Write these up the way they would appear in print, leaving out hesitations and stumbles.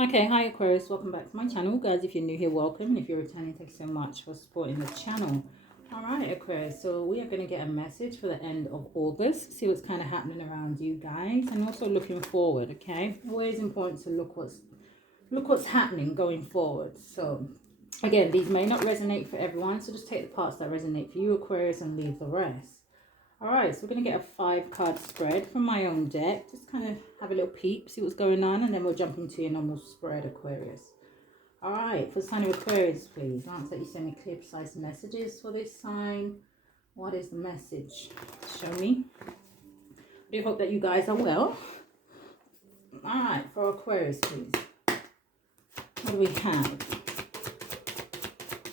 Okay, hi Aquarius, welcome back to my channel. Guys, if you're new here, welcome. And if you're returning, thank you so much for supporting the channel. Alright Aquarius, so we are going to get a message for the end of August. See what's kind of happening around you guys. And also looking forward, okay? Always important to look what's happening going forward. So again, these may not resonate for everyone. So just take the parts that resonate for you, Aquarius, and leave the rest. Alright, so we're going to get a 5-card spread from my own deck. Just kind of have a little peep, see what's going on, and then we'll jump into your normal spread, Aquarius. Alright, for the sign of Aquarius, please. I ask that you send me clear, precise messages for this sign. What is the message? Show me. I do hope that you guys are well. Alright, for Aquarius, please. What do we have?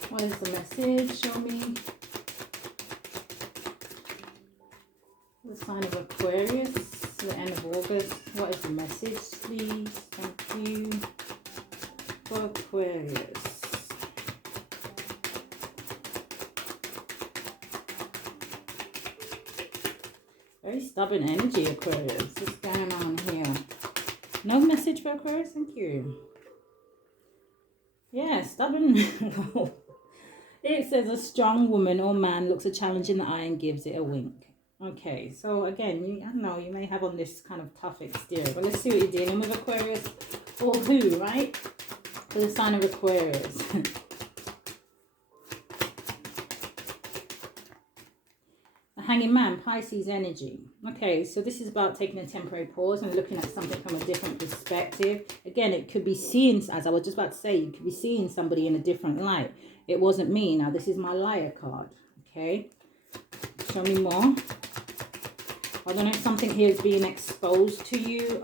What is the message? Show me. The sign of Aquarius, the end of August. What is the message, please? Thank you. For Aquarius. Very stubborn energy, Aquarius. What's going on here? No message for Aquarius? Thank you. Yeah, stubborn. It says a strong woman or man looks a challenge in the eye and gives it a wink. Okay, so again, I don't know, you may have on this kind of tough exterior, but let's see what you're dealing with, Aquarius, or who, right? For the sign of Aquarius. The Hanging Man, Pisces energy. Okay, so this is about taking a temporary pause and looking at something from a different perspective. Again, it could be seeing, as I was just about to say, you could be seeing somebody in a different light. It wasn't me. Now, this is my Liar card, okay? Show me more. I don't know if something here is being exposed to you,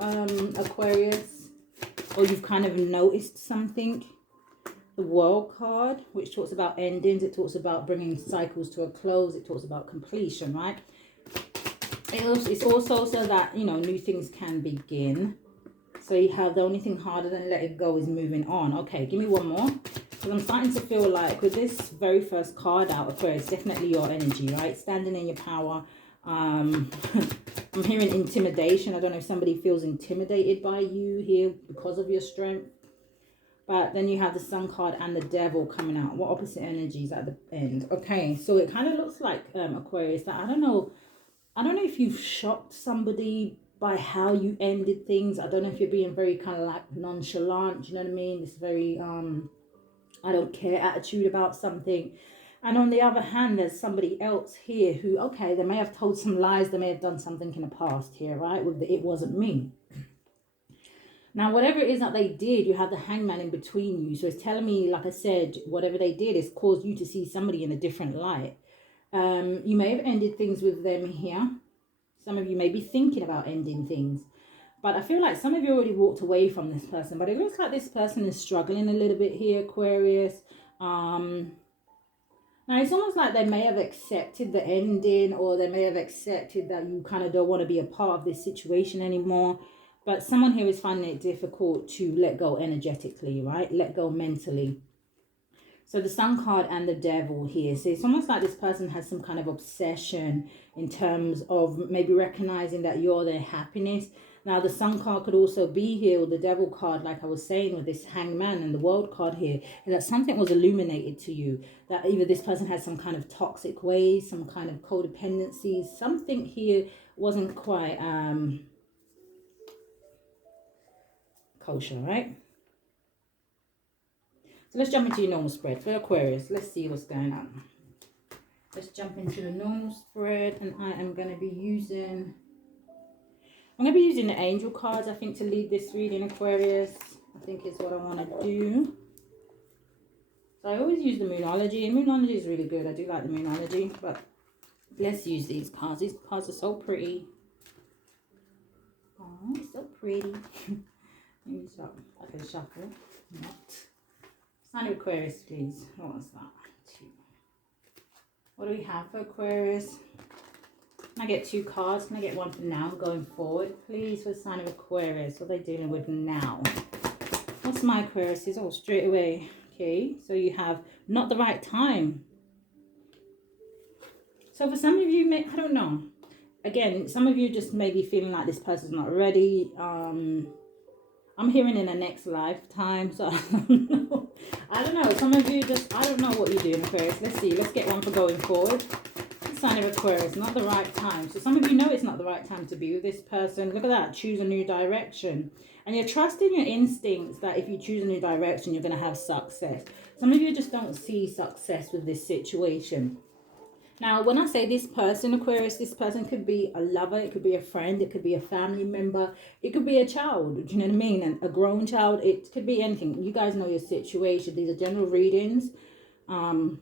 Aquarius, or you've kind of noticed something. The World card, which talks about endings, it talks about bringing cycles to a close, it talks about completion, right? It's also so that, you know, new things can begin. So you have the only thing harder than letting go is moving on. Okay, give me one more. Because I'm starting to feel like with this very first card out, Aquarius, definitely your energy, right? Standing in your power. I'm hearing intimidation. I don't know if somebody feels intimidated by you here because of your strength. But then you have the Sun card and the Devil coming out. What opposite energies at the end? Okay, so it kind of looks like Aquarius that I don't know if you've shocked somebody by how you ended things. I don't know if you're being very kind of like nonchalant, you know what I mean? This very I don't care attitude about something. And on the other hand, there's somebody else here who, okay, they may have told some lies, they may have done something in the past here, right? With the, it wasn't me. Now, whatever it is that they did, you have the Hangman in between you. So it's telling me, like I said, whatever they did has caused you to see somebody in a different light. You may have ended things with them here. Some of you may be thinking about ending things. But I feel like some of you already walked away from this person. But it looks like this person is struggling a little bit here, Aquarius. Now, it's almost like they may have accepted the ending, or they may have accepted that you kind of don't want to be a part of this situation anymore. But someone here is finding it difficult to let go energetically, right? Let go mentally. So the Sun card and the Devil here. So it's almost like this person has some kind of obsession in terms of maybe recognizing that you're their happiness. Now, the Sun card could also be here, or the Devil card, like I was saying, with this Hangman and the World card here, is that something was illuminated to you. That either this person had some kind of toxic ways, some kind of codependency. Something here wasn't quite kosher, right? So let's jump into your normal spread. For Aquarius, let's see what's going on. Let's jump into the normal spread, and I am going to be using... I'm going to be using the angel cards, I think, to lead this reading, Aquarius. I think is what I want to do. So I always use the Moonology, and Moonology is really good. I do like the Moonology, but let's use these cards. These cards are so pretty. Oh, so pretty. Let me stop. I can shuffle. Not. Sign of Aquarius, please. What was that? 2. What do we have for Aquarius? Can I get 2 cards? Can I get one for now going forward, please, for the sign of Aquarius? What are they dealing with now? What's my Aquarius? Is all straight away. Okay, so you have not the right time. So for some of you, I don't know. Again, some of you just may be feeling like this person's not ready. I'm I'm hearing in the next lifetime. So I don't know. Some of you just, I don't know what you're doing, Aquarius. Let's see. Let's get one for going forward. Sign of Aquarius, not the right time. So some of you know it's not the right time to be with this person. Look at that. Choose a new direction. And you're trusting your instincts that if you choose a new direction, you're going to have success. Some of you just don't see success with this situation. Now, when I say this person, Aquarius, this person could be a lover, it could be a friend, it could be a family member, it could be a child, do you know what I mean? And a grown child, it could be anything. You guys know your situation. These are general readings. So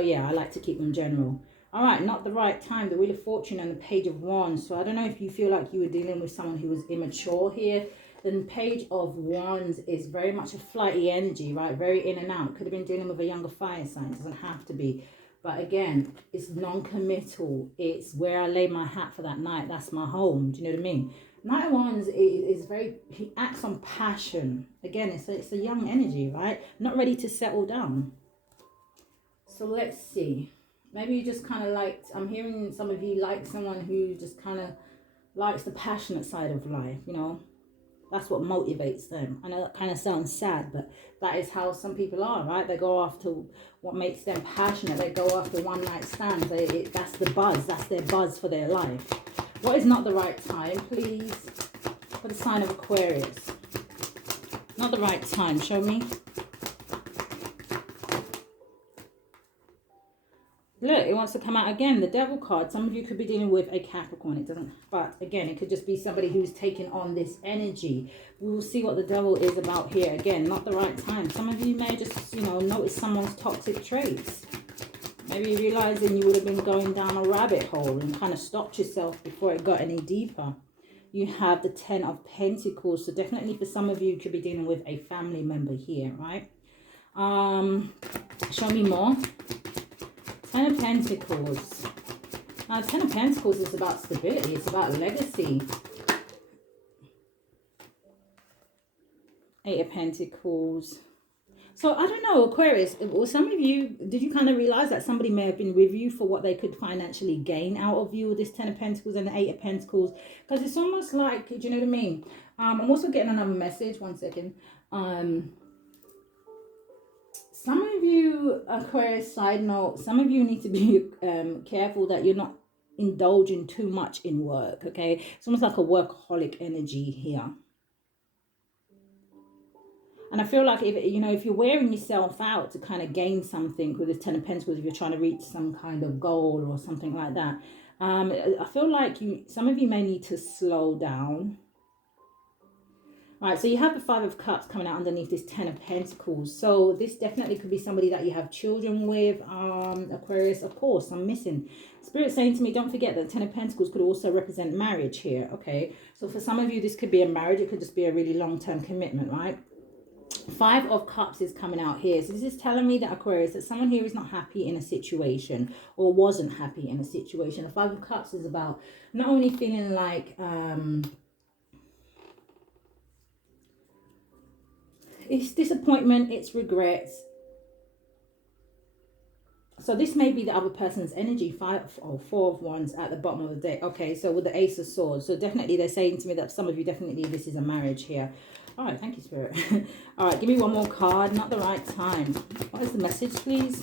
yeah, I like to keep them general. All right, not the right time. The Wheel of Fortune and the Page of Wands. So I don't know if you feel like you were dealing with someone who was immature here. The Page of Wands is very much a flighty energy, right? Very in and out. Could have been dealing with a younger fire sign. It doesn't have to be. But again, it's non-committal. It's where I lay my hat for that night. That's my home. Do you know what I mean? Knight of Wands is very, he acts on passion. Again, it's a young energy, right? Not ready to settle down. So let's see. Maybe you just kind of liked, I'm hearing some of you like someone who just kind of likes the passionate side of life, you know. That's what motivates them. I know that kind of sounds sad, but that is how some people are, right? They go after what makes them passionate. They go after one night stands. That's the buzz. That's their buzz for their life. What is not the right time, please? For the sign of Aquarius. Not the right time. Show me. Look, it wants to come out again. The Devil card. Some of you could be dealing with a Capricorn. It doesn't, but again, it could just be somebody who's taking on this energy. We will see what the Devil is about here. Again, not the right time. Some of you may just, you know, notice someone's toxic traits. Maybe realizing you would have been going down a rabbit hole and kind of stopped yourself before it got any deeper. You have the 10 of Pentacles. So definitely for some of you, you could be dealing with a family member here, right? Show me more. 10 of Pentacles. Now, 10 of Pentacles is about stability. It's about legacy. 8 of Pentacles. So, I don't know, Aquarius, or some of you, did you kind of realize that somebody may have been with you for what they could financially gain out of you with this 10 of Pentacles and the 8 of Pentacles? Because it's almost like, do you know what I mean? I'm also getting another message. One second. Some of you, Aquarius, side note, some of you need to be careful that you're not indulging too much in work, okay? It's almost like a workaholic energy here. And I feel like, if you're wearing yourself out to kind of gain something with this 10 of Pentacles, if you're trying to reach some kind of goal or something like that, I feel like some of you may need to slow down. Right, so you have the 5 of Cups coming out underneath this 10 of Pentacles. So this definitely could be somebody that you have children with, Aquarius. Of course, I'm missing. Spirit saying to me, don't forget that 10 of Pentacles could also represent marriage here, okay? So for some of you, this could be a marriage. It could just be a really long-term commitment, right? 5 of Cups is coming out here. So this is telling me that, Aquarius, that someone here is not happy in a situation or wasn't happy in a situation. The 5 of Cups is about not only feeling like... it's disappointment, it's regrets. So this may be the other person's energy. 5 or 4 of Wands at the bottom of the deck. Okay, so with the Ace of Swords. So definitely they're saying to me that some of you definitely this is a marriage here. All right, thank you, Spirit. All right, give me one more card. Not the right time. What is the message, please?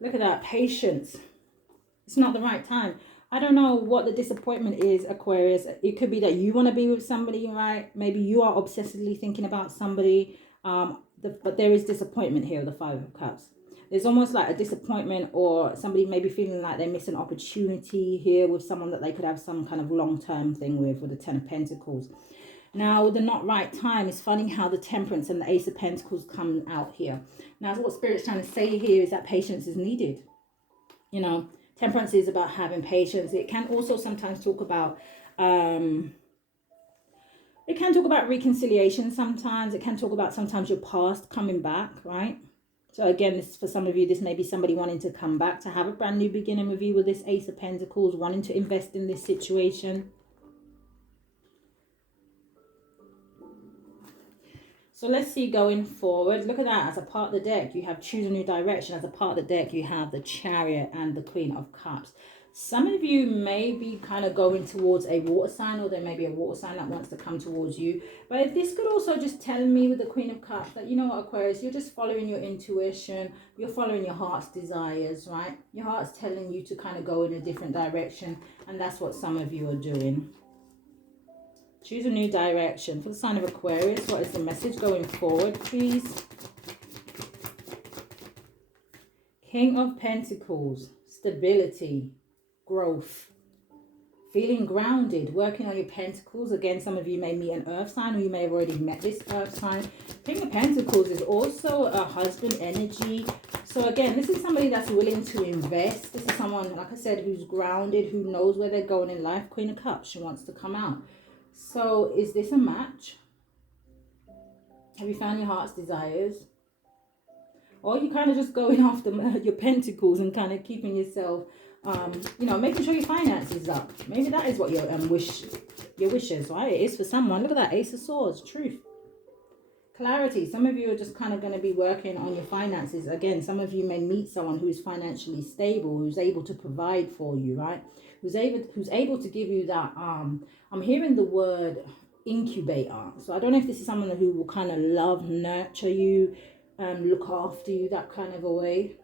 Look at that. Patience. It's not the right time. I don't know what the disappointment is, Aquarius. It could be that you want to be with somebody, right? Maybe you are obsessively thinking about somebody. But there is disappointment here with the 5 of Cups. There's almost like a disappointment, or somebody maybe feeling like they're missing opportunity here with someone that they could have some kind of long-term thing with the 10 of Pentacles. Now, with the not right time, it's funny how the Temperance and the Ace of Pentacles come out here. Now, what Spirit's trying to say here is that patience is needed. You know, Temperance is about having patience. It can also sometimes talk about, reconciliation sometimes. It can talk about sometimes your past coming back, right? So again, this for some of you, this may be somebody wanting to come back to have a brand new beginning with you with this Ace of Pentacles, wanting to invest in this situation. So let's see going forward. Look at that. As a part of the deck, you have choose a new direction. As a part of the deck, you have the Chariot and the Queen of Cups. Some of you may be kind of going towards a water sign, or there may be a water sign that wants to come towards you. But this could also just tell me with the Queen of Cups that, you know what, Aquarius, you're just following your intuition. You're following your heart's desires, right? Your heart's telling you to kind of go in a different direction. And that's what some of you are doing. Choose a new direction. For the sign of Aquarius, what is the message going forward, please? King of Pentacles, stability, growth, feeling grounded, working on your pentacles. Again, some of you may meet an earth sign, or you may have already met this earth sign. King of Pentacles is also a husband energy. So again, this is somebody that's willing to invest. This is someone, like I said, who's grounded, who knows where they're going in life. Queen of Cups, she wants to come out. So is this a match? Have you found your heart's desires? Or are you kind of just going after your pentacles and kind of keeping yourself, you know, making sure your finances up? Maybe that is what your wishes, right? It is for someone. Look at that, Ace of Swords, truth. Clarity. Some of you are just kind of going to be working on your finances. Again, some of you may meet someone who is financially stable, who's able to provide for you, right? Who's able to give you that, I'm hearing the word incubator. So I don't know if this is someone who will kind of love, nurture you, look after you, that kind of a way.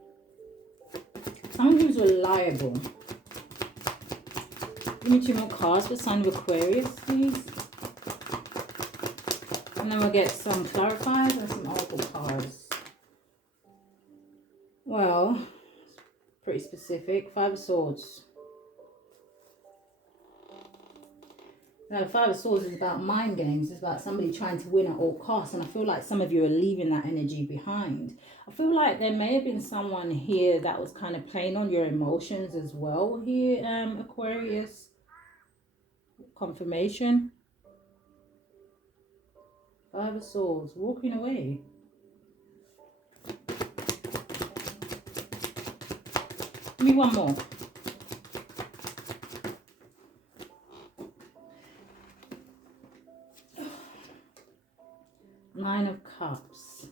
Someone who's reliable. Give me 2 more cards for sign of Aquarius, please. And then we'll get some clarifiers and some oracle cards. Well, pretty specific. 5 of Swords. Now, the 5 of Swords is about mind games. It's about somebody trying to win at all costs. And I feel like some of you are leaving that energy behind. I feel like there may have been someone here that was kind of playing on your emotions as well here, Aquarius. Confirmation. 5 of Swords, walking away. Give me one more. Nine of Cups.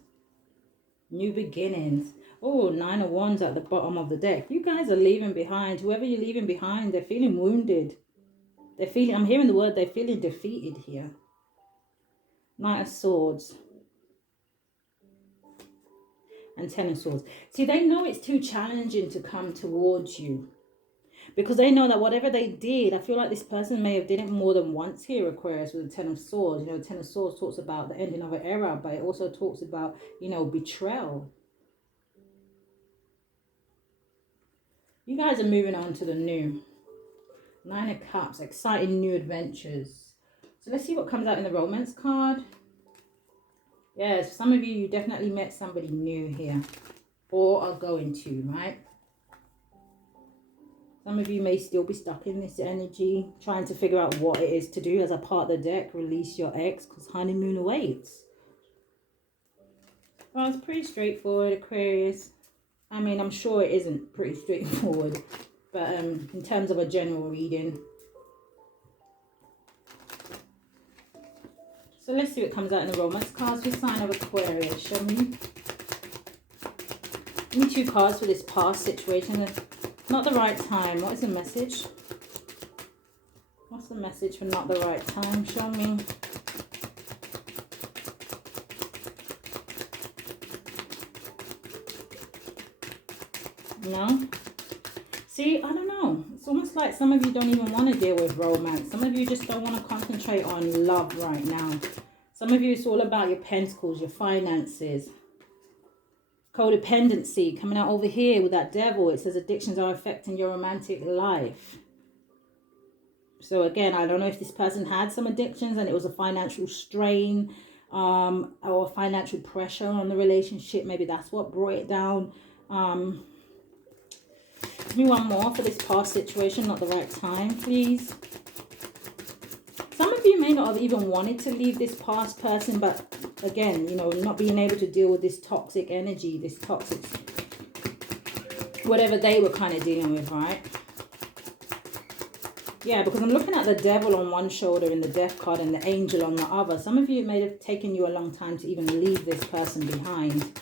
New beginnings. Oh, 9 of Wands at the bottom of the deck. You guys are leaving behind. Whoever you're leaving behind, they're feeling wounded. They're feeling, I'm hearing the word, they're feeling defeated here. Knight of Swords. And 10 of Swords. See, they know it's too challenging to come towards you. Because they know that whatever they did, I feel like this person may have did it more than once here, Aquarius, with the 10 of Swords. You know, 10 of Swords talks about the ending of an era, but it also talks about, you know, betrayal. You guys are moving on to the new. 9 of Cups, exciting new adventures. So let's see what comes out in the romance card. Yes, some of you definitely met somebody new here. Or are going to, right? Some of you may still be stuck in this energy, trying to figure out what it is to do as a part of the deck. Release your ex, because honeymoon awaits. Well, it's pretty straightforward, Aquarius. I mean, I'm sure it isn't pretty straightforward. But in terms of a general reading. So let's see what comes out in the romance cards for sign of Aquarius. Show me. Give me 2 cards for this past situation. Not the right time. What is the message? What's the message for not the right time? Show me. No? See, I don't know. It's almost like some of you don't even want to deal with romance. Some of you just don't want to concentrate on love right now. Some of you, it's all about your pentacles, your finances. Codependency coming out over here with that devil. It says addictions are affecting your romantic life. So again, I don't know if this person had some addictions and it was a financial strain or financial pressure on the relationship. Maybe that's what brought it down. Give me one more for this past situation, not the right time, please. Some of you may not have even wanted to leave this past person, but again, you know, not being able to deal with this toxic energy, this toxic, whatever they were kind of dealing with, right? Yeah, because I'm looking at the devil on one shoulder in the death card and the angel on the other. Some of you, it may have taken you a long time to even leave this person behind.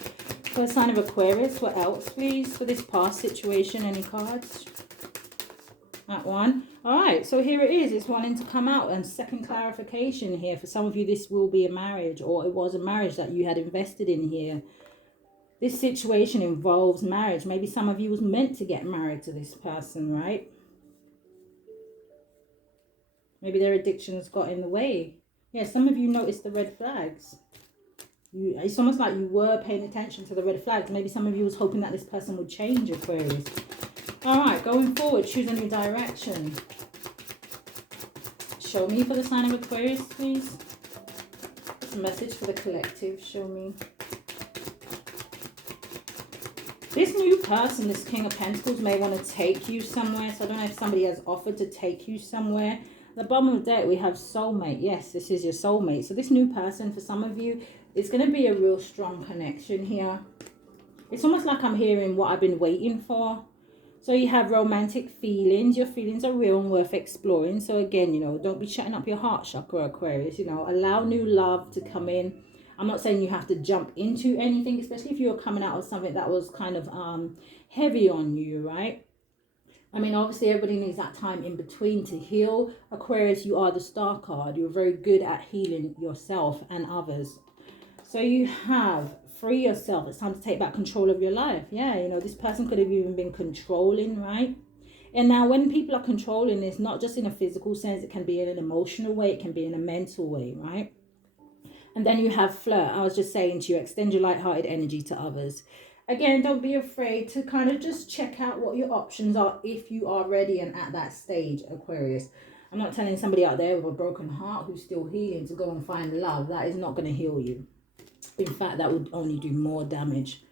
For a sign of Aquarius, what else, please, for this past situation? Any cards? That one. All right, so here it is. It's wanting to come out. And second clarification here. For some of you, this will be a marriage, or it was a marriage that you had invested in here. This situation involves marriage. Maybe some of you was meant to get married to this person, right? Maybe their addictions got in the way. Yeah, some of you noticed the red flags. It's almost like you were paying attention to the red flags. Maybe some of you was hoping that this person would change, Aquarius. All right, going forward, choose a new direction. Show me for the sign of Aquarius, please. What's a message for the collective? Show me. This new person, this King of Pentacles, may want to take you somewhere. So I don't know if somebody has offered to take you somewhere. At the bottom of the deck, we have soulmate. Yes, this is your soulmate. So this new person, for some of you, it's going to be a real strong connection here. It's almost like I'm hearing what I've been waiting for. So you have romantic feelings. Your feelings are real and worth exploring. So again, you know, don't be shutting up your heart chakra, Aquarius. You know, allow new love to come in. I'm not saying you have to jump into anything, especially if you're coming out of something that was kind of heavy on you, right? I mean, obviously, everybody needs that time in between to heal. Aquarius, you are the star card. You're very good at healing yourself and others. So you have free yourself. It's time to take back control of your life. Yeah, you know, this person could have even been controlling, right? And now when people are controlling, it's not just in a physical sense. It can be in an emotional way. It can be in a mental way, right? And then you have flirt. I was just saying to you, extend your light-hearted energy to others. Again, don't be afraid to kind of just check out what your options are if you are ready and at that stage, Aquarius. I'm not telling somebody out there with a broken heart who's still healing to go and find love. That is not going to heal you. In fact, that would only do more damage.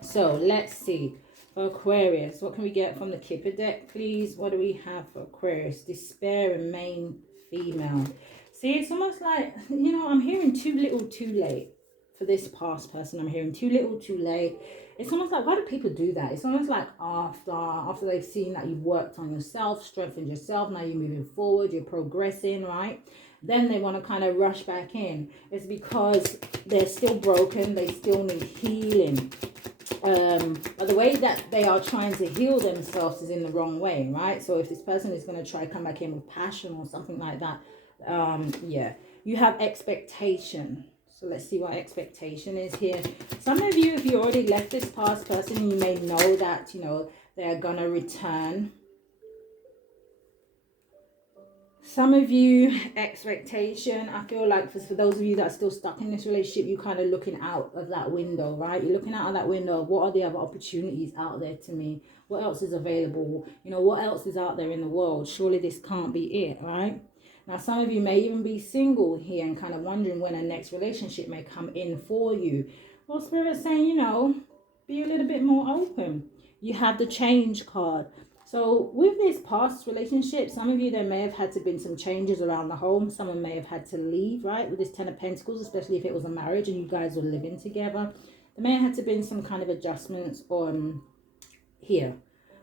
So let's see. For Aquarius, what can we get from the Kipper deck, please? What do we have for Aquarius? Despair and main female. See, it's almost like, you know, I'm hearing too little too late for this past person. I'm hearing too little too late. It's almost like, why do people do that? It's almost like after they've seen that you've worked on yourself, strengthened yourself, now you're moving forward, you're progressing, right? Then they want to kind of rush back in. It's because they're still broken. They still need healing. But the way that they are trying to heal themselves is in the wrong way, right? So if this person is going to try to come back in with passion or something like that, yeah, you have expectation. So let's see what expectation is here. Some of you, if you already left this past person, you may know that, you know, they're going to return. Some of you, expectation. I feel like for those of you that are still stuck in this relationship, you're kind of looking out of that window, right? You're looking out of that window. What are the other opportunities out there to me? What else is available? You know, what else is out there in the world? Surely this can't be it, right? Now, some of you may even be single here and kind of wondering when a next relationship may come in for you. Well, Spirit's saying, you know, be a little bit more open. You have the change card. So with this past relationship, some of you, there may have had to been some changes around the home. Someone may have had to leave, right? With this Ten of Pentacles, especially if it was a marriage and you guys were living together. There may have had to been some kind of adjustments here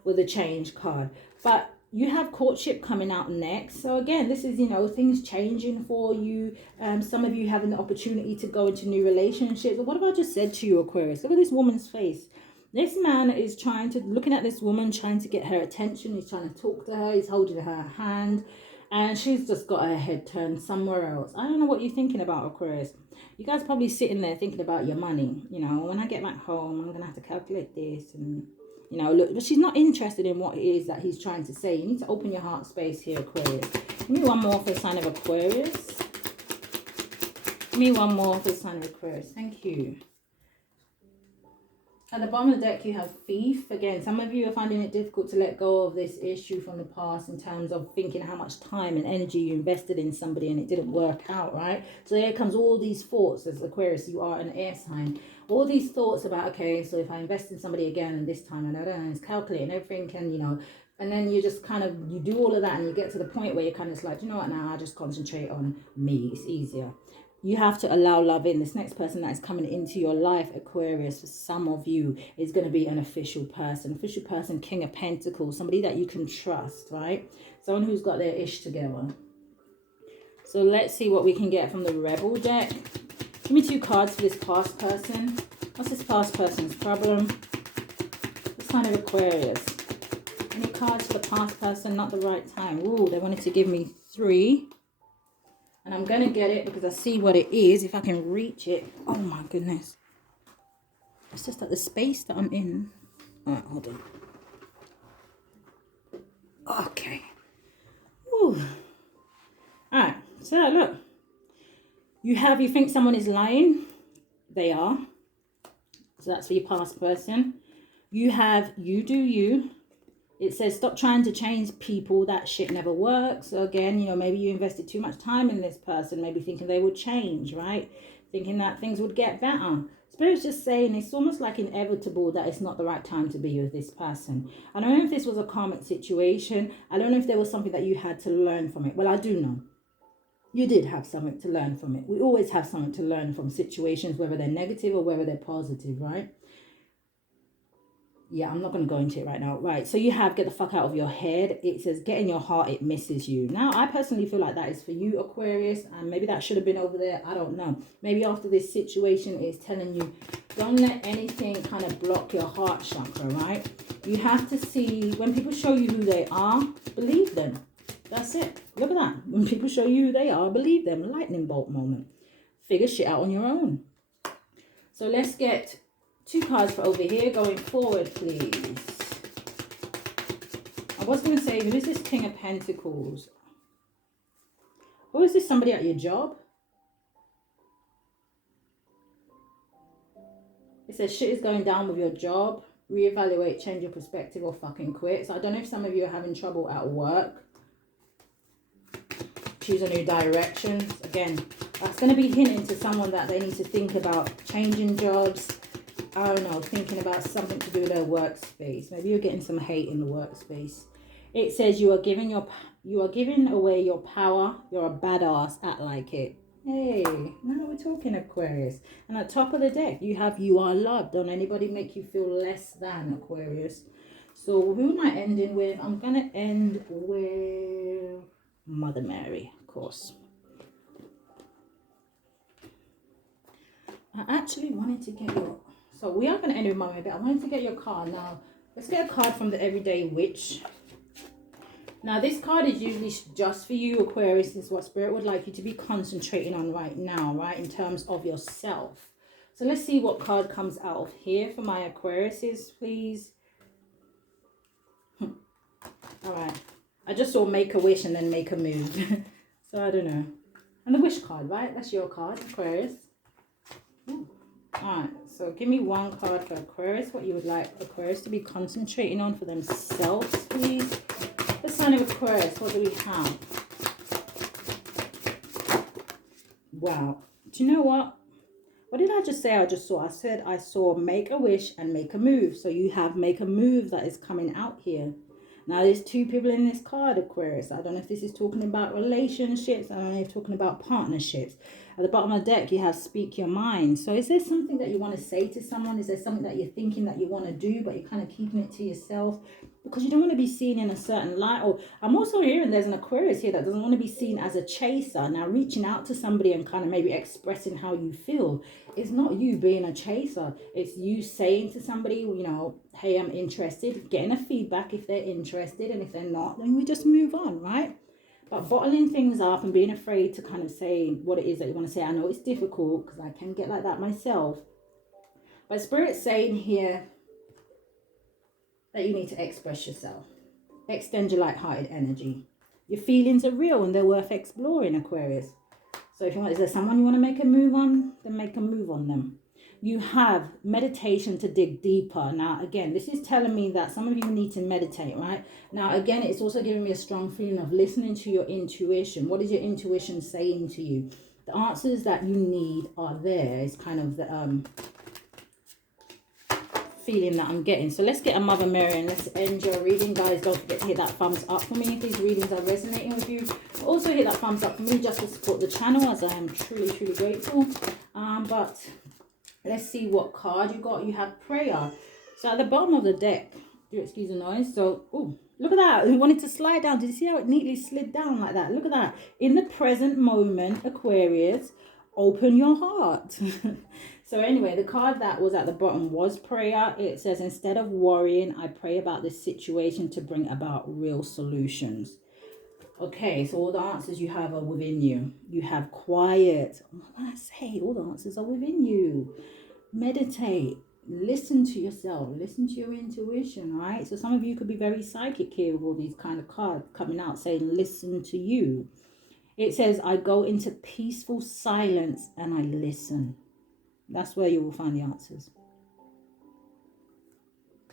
with the change card. But you have courtship coming out next. So again, this is, you know, things changing for you. Some of you having the opportunity to go into new relationships. But what have I just said to you, Aquarius? Look at this woman's face. This man is looking at this woman, trying to get her attention. He's trying to talk to her. He's holding her hand. And she's just got her head turned somewhere else. I don't know what you're thinking about, Aquarius. You guys probably sitting there thinking about your money. You know, when I get back home, I'm going to have to calculate this and... You know, look, but she's not interested in what it is that he's trying to say. You need to open your heart space here, Aquarius. Give me one more for the sign of Aquarius. Give me one more for the sign of Aquarius. Thank you. At the bottom of the deck, you have Thief. Again, some of you are finding it difficult to let go of this issue from the past in terms of thinking how much time and energy you invested in somebody and it didn't work out, right? So here comes all these thoughts. As Aquarius, you are an air sign. All these thoughts about, okay, so if I invest in somebody again and this time, and I don't know, it's calculating everything can, you know, and then you just kind of, you do all of that and you get to the point where you're kind of just like, you know what, now I just concentrate on me. It's easier. You have to allow love in. This next person that is coming into your life, Aquarius, for some of you, is going to be an official person. Official person, King of Pentacles, somebody that you can trust, right? Someone who's got their ish together. So let's see what we can get from the Rebel deck. Give me 2 cards for this past person. What's this past person's problem? The sign of Aquarius. Any cards for the past person, not the right time. Ooh, they wanted to give me 3. And I'm going to get it because I see what it is, if I can reach it. Oh my goodness. It's just that the space that I'm in. Alright, hold on. Okay. Ooh. Alright, so look. You think someone is lying. They are. So that's for your past person. You have you do you. It says stop trying to change people. That shit never works. So again, you know, maybe you invested too much time in this person, maybe thinking they would change, right? Thinking that things would get better. Spirit's just saying it's almost like inevitable that it's not the right time to be with this person. I don't know if this was a karmic situation. I don't know if there was something that you had to learn from it. Well, I do know. You did have something to learn from it. We always have something to learn from situations, whether they're negative or whether they're positive, right? Yeah, I'm not going to go into it right now. Right, so you have get the fuck out of your head. It says get in your heart, it misses you. Now, I personally feel like that is for you, Aquarius. And maybe that should have been over there. I don't know. Maybe after this situation, it's telling you, don't let anything kind of block your heart chakra, right? You have to see, when people show you who they are, believe them. That's it. Look at that. When people show you who they are, believe them. Lightning bolt moment. Figure shit out on your own. So let's get 2 cards for over here. Going forward, please. I was going to say, who is this King of Pentacles? Or is this somebody at your job? It says shit is going down with your job. Reevaluate, change your perspective, or fucking quit. So I don't know if some of you are having trouble at work. Choose a new direction. Again, that's going to be hinting to someone that they need to think about changing jobs. I don't know, thinking about something to do with their workspace. Maybe you're getting some hate in the workspace. It says you are giving away your power. You're a badass. Act like it. Hey, now we're talking, Aquarius. And at top of the deck, you have you are loved. Don't anybody make you feel less than, Aquarius. So who am I ending with? I'm gonna end with Mother Mary, of course. I actually wanted to get your... So we are going to end with Mother Mary, but I wanted to get your card. Now, let's get a card from the Everyday Witch. Now, this card is usually just for you, Aquarius. This is what Spirit would like you to be concentrating on right now, right, in terms of yourself. So let's see what card comes out of here for my Aquariuses, please. All right. I just saw make a wish and then make a move. So I don't know. And the wish card, right? That's your card, Aquarius. Ooh. All right. So give me one card for Aquarius. What you would like Aquarius to be concentrating on for themselves, please. The sign of Aquarius. What do we have? Wow. Do you know what? What did I just say? I said I saw make a wish and make a move. So you have make a move that is coming out here. Now, there's 2 people in this card, Aquarius. I don't know if this is talking about relationships. I don't know if it's talking about partnerships. At the bottom of the deck, you have speak your mind. So is there something that you want to say to someone? Is there something that you're thinking that you want to do, but you're kind of keeping it to yourself? Because you don't want to be seen in a certain light. Or I'm also hearing there's an Aquarius here that doesn't want to be seen as a chaser. Now, reaching out to somebody and kind of maybe expressing how you feel. It's not you being a chaser. It's you saying to somebody, you know, hey, I'm interested. Getting a feedback if they're interested. And if they're not, then we just move on, right? But bottling things up and being afraid to kind of say what it is that you want to say. I know it's difficult because I can get like that myself. But Spirit's saying here that you need to express yourself. Extend your light-hearted energy. Your feelings are real and they're worth exploring, Aquarius. So if you want, is there someone you want to make a move on? Then make a move on them. You have meditation to dig deeper. Now, again, this is telling me that some of you need to meditate, right? Now, again, it's also giving me a strong feeling of listening to your intuition. What is your intuition saying to you? The answers that you need are there. It's kind of the feeling that I'm getting. So let's get a Mother Mary and let's end your reading, guys. Don't forget to hit that thumbs up for me if these readings are resonating with you. Also hit that thumbs up for me just to support the channel, as I am truly grateful. But let's see what card you got. You have prayer. So at the bottom of the deck, do excuse the noise. So, oh, look at that. We wanted to slide down. Did you see how it neatly slid down like that? Look at that. In the present moment, Aquarius, open your heart. So anyway, the card that was at the bottom was prayer. It says, instead of worrying, I pray about this situation to bring about real solutions. Okay, so all the answers you have are within you. You have quiet. What can I say? All the answers are within you. Meditate. Listen to yourself. Listen to your intuition, right? So some of you could be very psychic here with all these kind of cards coming out saying, listen to you. It says, I go into peaceful silence and I listen. That's where you will find the answers.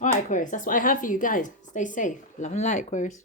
All right, Aquarius, that's what I have for you guys. Stay safe. Love and light, Aquarius.